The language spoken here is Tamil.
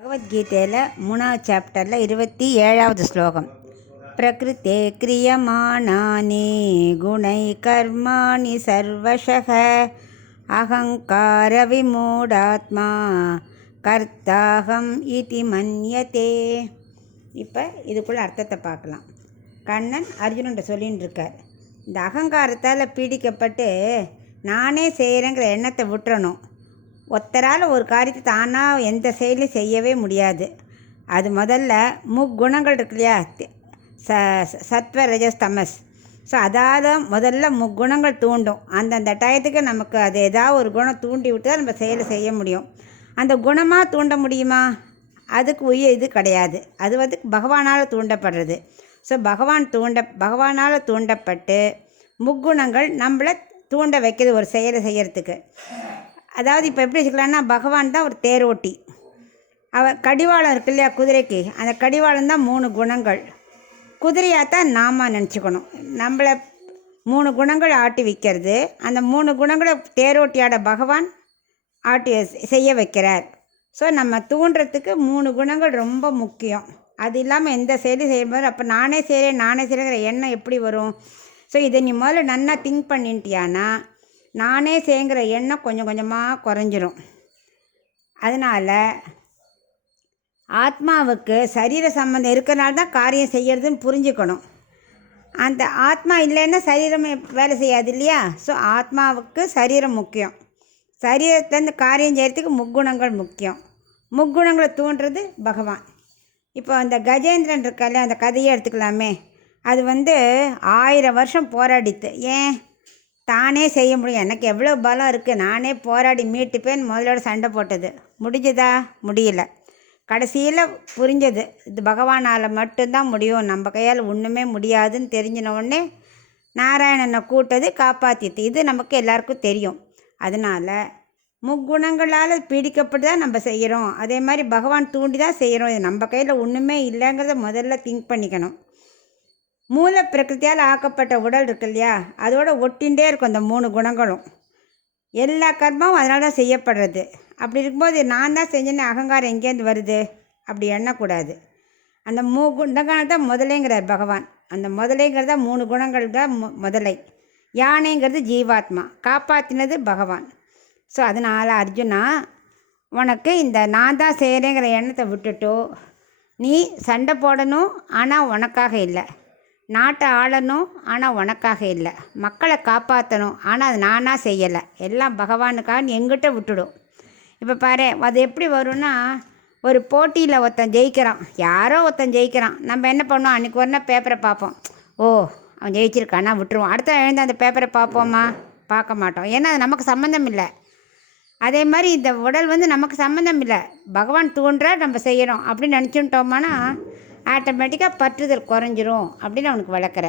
பகவத்கீதையில் 3வது சாப்டரில் 27வது ஸ்லோகம். பிரகிருத்தே கிரியமானானி குணை கர்மாணி சர்வஷக அகங்கார விமூடாத்மா கர்த்தாகம் இதி மன்யதே. இப்போ இதுக்குள்ள அர்த்தத்தை பார்க்கலாம். கண்ணன் அர்ஜுனன்ட்ட சொல்லின்னு இருக்கார். இந்த அகங்காரத்தால் பீடிக்கப்பட்டு நானே செய்கிறேங்கிற எண்ணத்தை விட்டுறணும். ஒத்தரால் ஒரு காரியத்தை தானாக எந்த செயலும் செய்யவே முடியாது. அது முதல்ல முக்குணங்கள் இருக்கு இல்லையா, சத்வ ரஜஸ் தமஸ். ஸோ அதாவது முதல்ல முக்குணங்கள் தூண்டும். அந்தந்த டயத்துக்கு நமக்கு அது ஏதாவது ஒரு குணம் தூண்டி விட்டு தான் நம்ம செயலை செய்ய முடியும். அந்த குணமாக தூண்ட முடியுமா? அதுக்கு இது கிடையாது. அது வந்து பகவானால் தூண்டப்படுறது. ஸோ பகவானால் தூண்டப்பட்டு முக்குணங்கள் நம்மளை தூண்ட வைக்கிறது ஒரு செயலை செய்கிறதுக்கு. அதாவது இப்போ எப்படி வச்சுக்கலான்னா, பகவான் தான் ஒரு தேரோட்டி. கடிவாளம் இருக்கு இல்லையா குதிரைக்கு, அந்த கடிவாளம் தான் 3 குணங்கள். குதிரையாக தான் நாம் நினச்சிக்கணும். நம்மளை 3 குணங்கள் ஆட்டி வைக்கிறது. அந்த 3 குணங்களை தேரோட்டியாட பகவான் ஆட்டி செய்ய வைக்கிறார். ஸோ நம்ம தூண்டுறதுக்கு 3 குணங்கள் ரொம்ப முக்கியம். அது இல்லாமல் எந்த செயலும் செய்யும்போது அப்போ நானே செய்கிறேங்கிற எண்ணம் எப்படி வரும்? ஸோ இதை நீ முதல்ல நன்னா திங்க் பண்ணிட்டியானா நானே செய்கிற எண்ணம் கொஞ்சம் கொஞ்சமாக குறைஞ்சிரும். அதனால் ஆத்மாவுக்கு சரீர சம்பந்தம் இருக்கிறனால தான் காரியம் செய்கிறதுன்னு புரிஞ்சுக்கணும். அந்த ஆத்மா இல்லைன்னா சரீரம் வேலை செய்யாது இல்லையா? ஸோ ஆத்மாவுக்கு சரீரம் முக்கியம். சரீரத்துலேருந்து காரியம் செய்கிறதுக்கு முக்குணங்கள் முக்கியம். முக்குணங்களை தூண்டுறது பகவான். இப்போ அந்த கஜேந்திரன் இருக்கால, அந்த கதையை எடுத்துக்கலாமே. அது 1000 வருஷம் போராடித்து. ஏன்? தானே செய்ய முடியும், எனக்கு எவ்வளோ பலம் இருக்குது, நானே போராடி மீட்டுப்பேன்னு முதலோட சண்டை போட்டது. முடிஞ்சதா? முடியல. கடைசியில் புரிஞ்சது, இது பகவானால் மட்டும்தான் முடியும், நம்ம கையால் ஒன்றுமே முடியாதுன்னு தெரிஞ்சின உடனே நாராயணனை கூட்டது, காப்பாற்றிட்டு. இது நமக்கு எல்லாருக்கும் தெரியும். அதனால் முக்குணங்களால் பீடிக்கப்பட்டு தான் நம்ம செய்கிறோம். அதே மாதிரி பகவான் தூண்டி தான் செய்கிறோம். இது நம்ம கையில் ஒன்றுமே இல்லைங்கிறத முதல்ல திங்க் பண்ணிக்கணும். மூல பிரகிருத்தியால் ஆக்கப்பட்ட உடல் இருக்கு இல்லையா, அதோட ஒட்டிகிட்டே இருக்கும் அந்த 3 குணங்களும். எல்லா கர்மாவும் அதனால தான் செய்யப்படுறது. அப்படி இருக்கும்போது நான் தான் செஞ்சேன்னு அகங்காரம் எங்கேருந்து வருது? அப்படி எண்ணக்கூடாது. அந்த 3 குணங்கள் தான் முதலைங்கிறார் பகவான். அந்த முதலைங்கிறது தான் 3 குணங்கள் தான் முதலை. யானைங்கிறது ஜீவாத்மா, காப்பாற்றினது பகவான். ஸோ அதனால் அர்ஜுனா, உனக்கு இந்த நான் தான் செய்கிறேங்கிற எண்ணத்தை விட்டுட்டோ, நீ சண்டை போடணும் ஆனால் உனக்காக இல்லை, நாட்டை ஆளணும் ஆனால் உனக்காக இல்லை, மக்களை காப்பாற்றணும் ஆனால் அது நானாக செய்யலை, எல்லாம் பகவானுக்காக எங்கிட்ட விட்டுடும். இப்போ பாரு, அது எப்படி வரும்னா, ஒரு போட்டியில் ஒருத்தன் ஜெயிக்கிறான், யாரோ ஒருத்தன் ஜெயிக்கிறான். நம்ம என்ன பண்ணுவோம்? அன்றைக்கி ஒரு நாள் பேப்பரை பார்ப்போம். ஓ, அவன் ஜெயிச்சிருக்கானா விட்டுருவோம். அடுத்த எழுந்து அந்த பேப்பரை பார்ப்போமா? பார்க்க மாட்டோம். ஏன்னா அது நமக்கு சம்மந்தம் இல்லை. அதே மாதிரி இந்த உடல் நமக்கு சம்மந்தம் இல்லை, பகவான் தூண்டுற நம்ம செய்கிறோம் அப்படின்னு நினச்சிட்டோம்னா ஆட்டோமேட்டிக்காக பற்றுதல் குறைஞ்சிரும் அப்படின்னு அவனுக்கு விளக்குற.